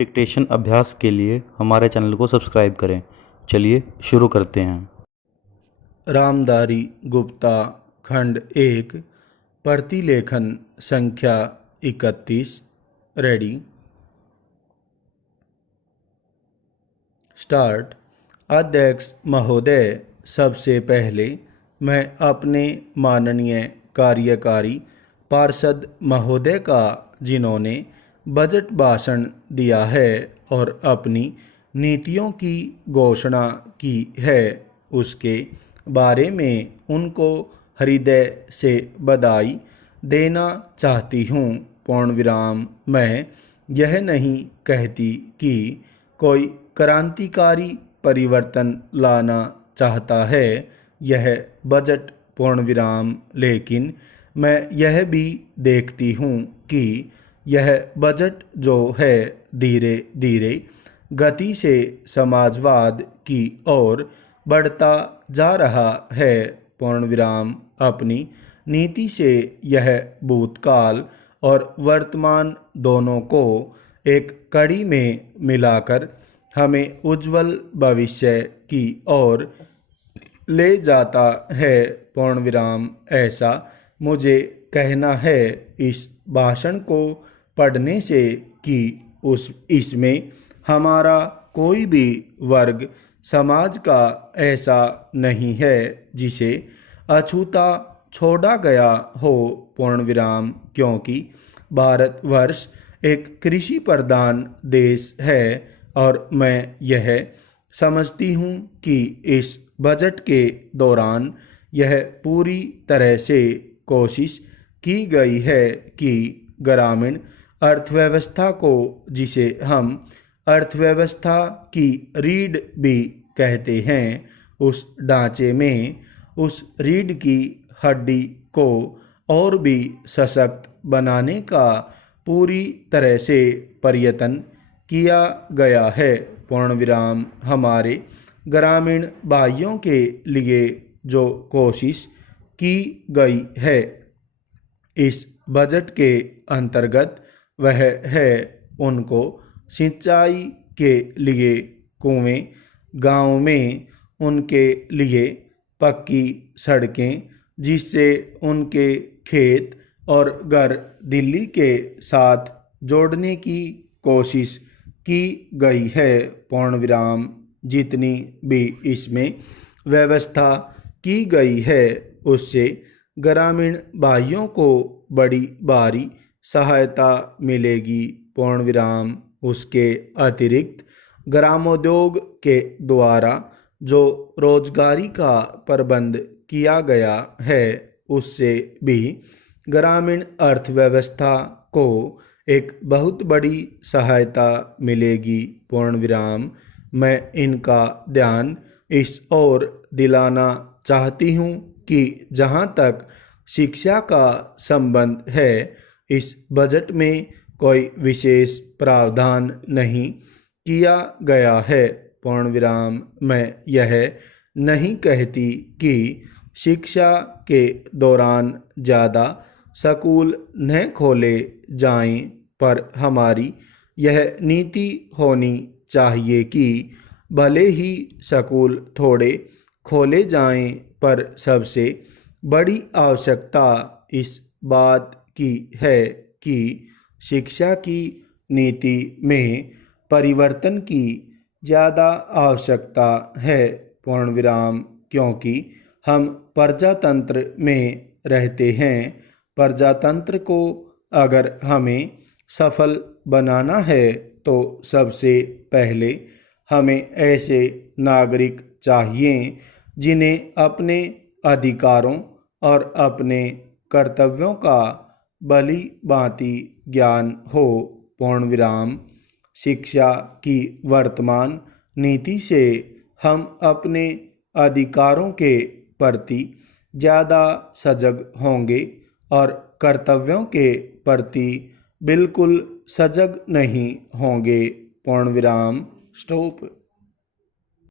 Dictation अभ्यास के लिए हमारे चैनल को सब्सक्राइब करें। चलिए शुरू करते हैं। रामधारी गुप्ता खंड 1 प्रतिलेखन संख्या 31 रेडी स्टार्ट। अध्यक्ष महोदय, सबसे पहले मैं अपने माननीय कार्यकारी पार्षद महोदय का, जिन्होंने बजट भाषण दिया है और अपनी नीतियों की घोषणा की है, उसके बारे में उनको हृदय से बधाई देना चाहती हूँ। पूर्ण विराम। मैं यह नहीं कहती कि कोई क्रांतिकारी परिवर्तन लाना चाहता है यह बजट, पूर्ण विराम, लेकिन मैं यह भी देखती हूँ कि यह बजट जो है धीरे धीरे गति से समाजवाद की ओर बढ़ता जा रहा है। पूर्ण विराम। अपनी नीति से यह भूतकाल और वर्तमान दोनों को एक कड़ी में मिलाकर हमें उज्जवल भविष्य की ओर ले जाता है। पूर्ण विराम। ऐसा मुझे कहना है इस भाषण को पढ़ने से कि इसमें हमारा कोई भी वर्ग समाज का ऐसा नहीं है जिसे अछूता छोड़ा गया हो। पूर्ण विराम। क्योंकि भारतवर्ष एक कृषि प्रधान देश है और मैं यह समझती हूँ कि इस बजट के दौरान यह पूरी तरह से कोशिश की गई है कि ग्रामीण अर्थव्यवस्था को, जिसे हम अर्थव्यवस्था की रीढ़ भी कहते हैं, उस ढांचे में उस रीढ़ की हड्डी को और भी सशक्त बनाने का पूरी तरह से प्रयत्न किया गया है। पूर्ण विराम। हमारे ग्रामीण भाइयों के लिए जो कोशिश की गई है इस बजट के अंतर्गत वह है उनको सिंचाई के लिए कुएं, गांव में उनके लिए पक्की सड़कें, जिससे उनके खेत और घर दिल्ली के साथ जोड़ने की कोशिश की गई है। पूर्ण विराम। जितनी भी इसमें व्यवस्था की गई है उससे ग्रामीण भाइयों को बड़ी भारी सहायता मिलेगी। पूर्ण विराम। उसके अतिरिक्त ग्रामोद्योग के द्वारा जो रोजगारी का प्रबंध किया गया है उससे भी ग्रामीण अर्थव्यवस्था को एक बहुत बड़ी सहायता मिलेगी। पूर्ण विराम। मैं इनका ध्यान इस ओर दिलाना चाहती हूँ कि जहाँ तक शिक्षा का संबंध है इस बजट में कोई विशेष प्रावधान नहीं किया गया है। पूर्ण विराम। मैं यह नहीं कहती कि शिक्षा के दौरान ज़्यादा स्कूल न खोले जाएं, पर हमारी यह नीति होनी चाहिए कि भले ही स्कूल थोड़े खोले जाएं, पर सबसे बड़ी आवश्यकता इस बात की है कि शिक्षा की नीति में परिवर्तन की ज़्यादा आवश्यकता है। पूर्ण विराम। क्योंकि हम प्रजातंत्र में रहते हैं। प्रजातंत्र को अगर हमें सफल बनाना है तो सबसे पहले हमें ऐसे नागरिक चाहिए जिन्हें अपने अधिकारों और अपने कर्तव्यों का भली भांति ज्ञान हो। पूर्ण विराम। शिक्षा की वर्तमान नीति से हम अपने अधिकारों के प्रति ज़्यादा सजग होंगे और कर्तव्यों के प्रति बिल्कुल सजग नहीं होंगे। पूर्ण विराम। स्टॉप।